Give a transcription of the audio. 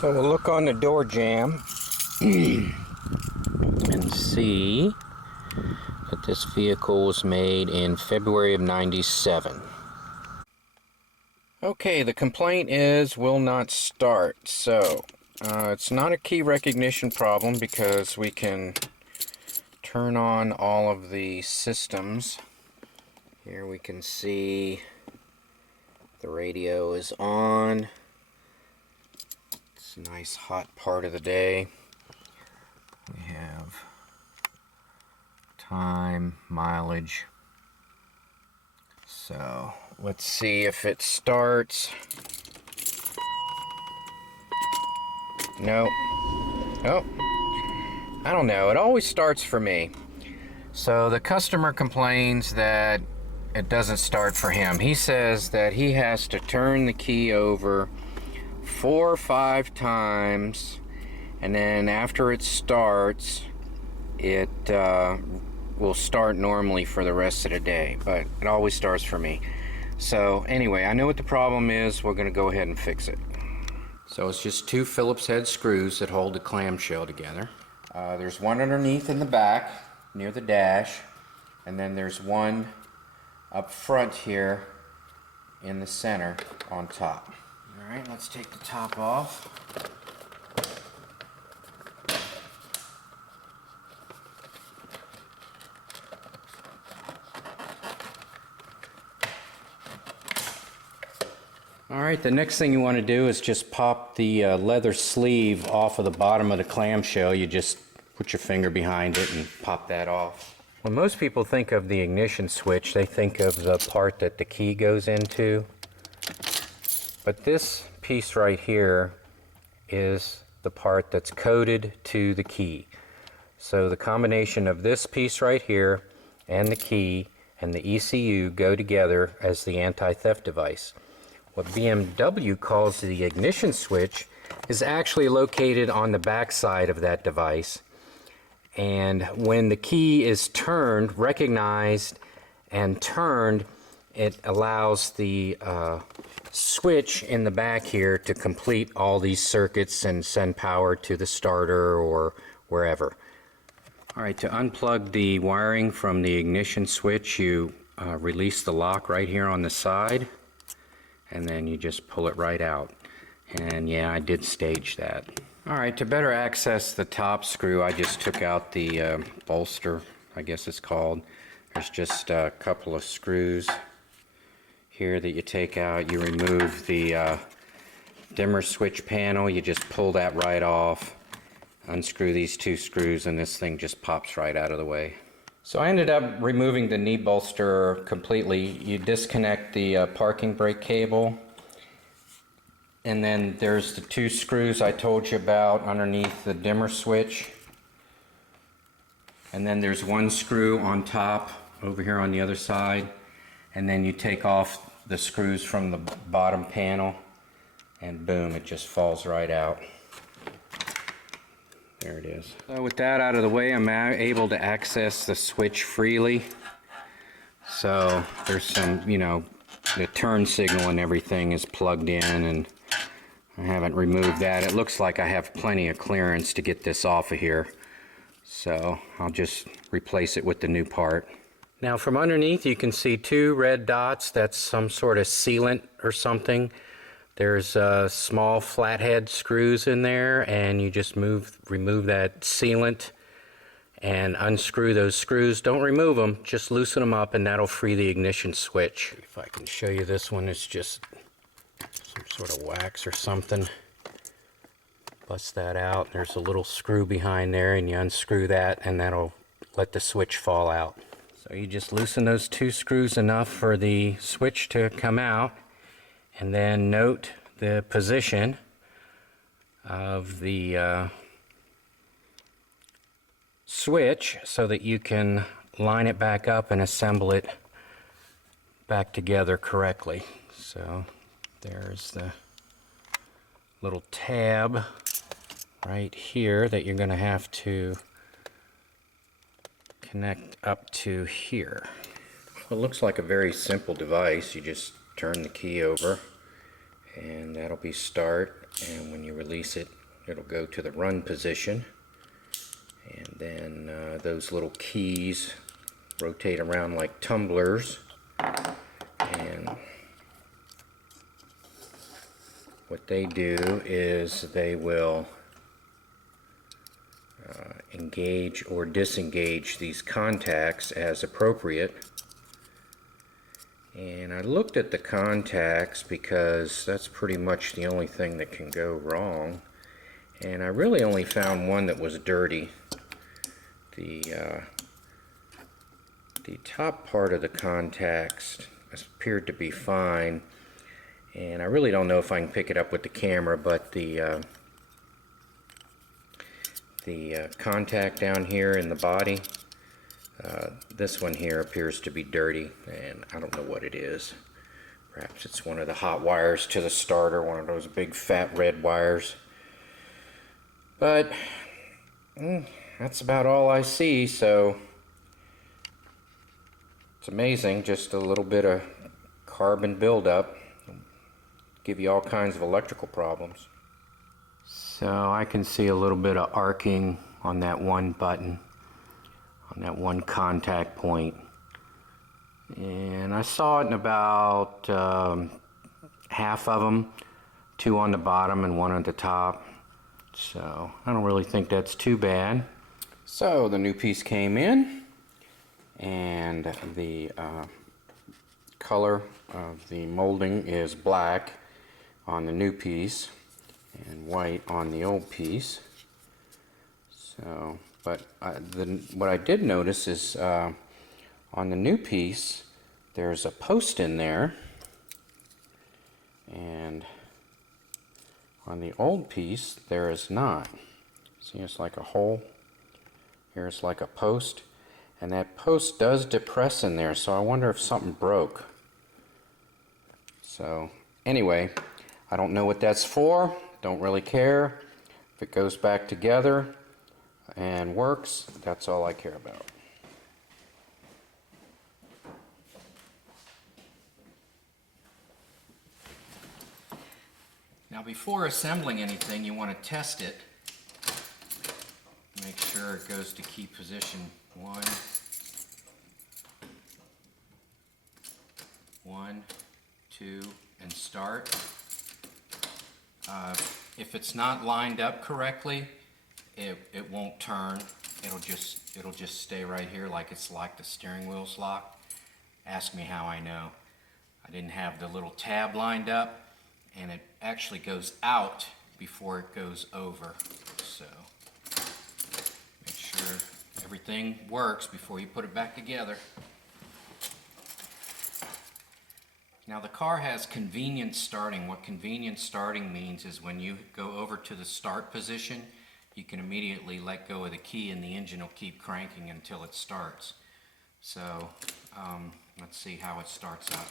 So we'll look on the door jamb and see that this vehicle was made in February of '97. Okay, the complaint is will not start. So it's not a key recognition problem because we can turn on all of the systems. Here we can see the radio is on. It's a nice hot part of the day. We have time, mileage. So let's see if it starts. No. Oh, I don't know. It always starts for me. So the customer complains that it doesn't start for him. He says that he has to turn the key over 4 or 5 times, and then after it starts, it will start normally for the rest of the day, but it always starts for me. So anyway, I know what the problem is. We're going to go ahead and fix it. So it's just 2 Phillips head screws that hold the clamshell together. There's one underneath in the back near the dash, and then there's one up front here in the center on top. Alright, let's take the top off. Alright, the next thing you want to do is just pop the leather sleeve off of the bottom of the clamshell. You just put your finger behind it and pop that off. When most people think of the ignition switch, they think of the part that the key goes into. But this piece right here is the part that's coded to the key. So the combination of this piece right here and the key and the ECU go together as the anti-theft device. What BMW calls the ignition switch is actually located on the back side of that device. And when the key is turned, recognized and turned, it allows the switch in the back here to complete all these circuits and send power to the starter or wherever. Alright, to unplug the wiring from the ignition switch, you release the lock right here on the side, and then you just pull it right out. And yeah, I did stage that. Alright, to better access the top screw, I just took out the bolster, I guess it's called. There's just a couple of screws here that you take out. You remove the dimmer switch panel, you just pull that right off, unscrew these 2 screws, and this thing just pops right out of the way. So I ended up removing the knee bolster completely. You disconnect the parking brake cable, and then there's the 2 screws I told you about underneath the dimmer switch, and then there's 1 screw on top over here on the other side, and then you take off the screws from the bottom panel, and boom, it just falls right out. There it is. So with that out of the way, I'm able to access the switch freely. So there's some, you know, the turn signal and everything is plugged in, and I haven't removed that. It looks like I have plenty of clearance to get this off of here. So I'll just replace it with the new part. Now from underneath you can see 2 red dots. That's some sort of sealant or something. There's small flathead screws in there, and you just remove that sealant and unscrew those screws. Don't remove them, just loosen them up, and that'll free the ignition switch. If I can show you this one, it's just some sort of wax or something. Bust that out. There's a little screw behind there, and you unscrew that, and that'll let the switch fall out. So you just loosen those 2 screws enough for the switch to come out, and then note the position of the switch so that you can line it back up and assemble it back together correctly. So there's the little tab right here that you're going to have to connect up to here. Well, it looks like a very simple device. You just turn the key over and that'll be start, and when you release it, it'll go to the run position. And then those little keys rotate around like tumblers, and what they do is they will engage or disengage these contacts as appropriate. And I looked at the contacts because that's pretty much the only thing that can go wrong, and I really only found one that was dirty. The top part of the contacts appeared to be fine, and I really don't know if I can pick it up with the camera, but the contact down here in the body, this one here appears to be dirty, and I don't know what it is. Perhaps it's one of the hot wires to the starter, one of those big fat red wires. But that's about all I see, so it's amazing. Just a little bit of carbon buildup give you all kinds of electrical problems. So I can see a little bit of arcing on that one button, on that one contact point, and I saw it in about half of them, 2 on the bottom and 1 on the top. So I don't really think that's too bad. So the new piece came in, and the color of the molding is black on the new piece and white on the old piece. So, but what I did notice is on the new piece there's a post in there, and on the old piece there is not. See, it's like a hole. Here's like a post, and that post does depress in there, so I wonder if something broke. So anyway, I don't know what that's for, don't really care. If it goes back together and works, that's all I care about. Now, before assembling anything, you want to test it. Make sure it goes to key position 1, 2, and start. If it's not lined up correctly, it won't turn. It'll just stay right here like it's like the steering wheel's locked. Ask me how I know. I didn't have the little tab lined up, and it actually goes out before it goes over. So make sure everything works before you put it back together. Now, the car has convenient starting. What convenient starting means is when you go over to the start position, you can immediately let go of the key and the engine will keep cranking until it starts. So let's see how it starts up.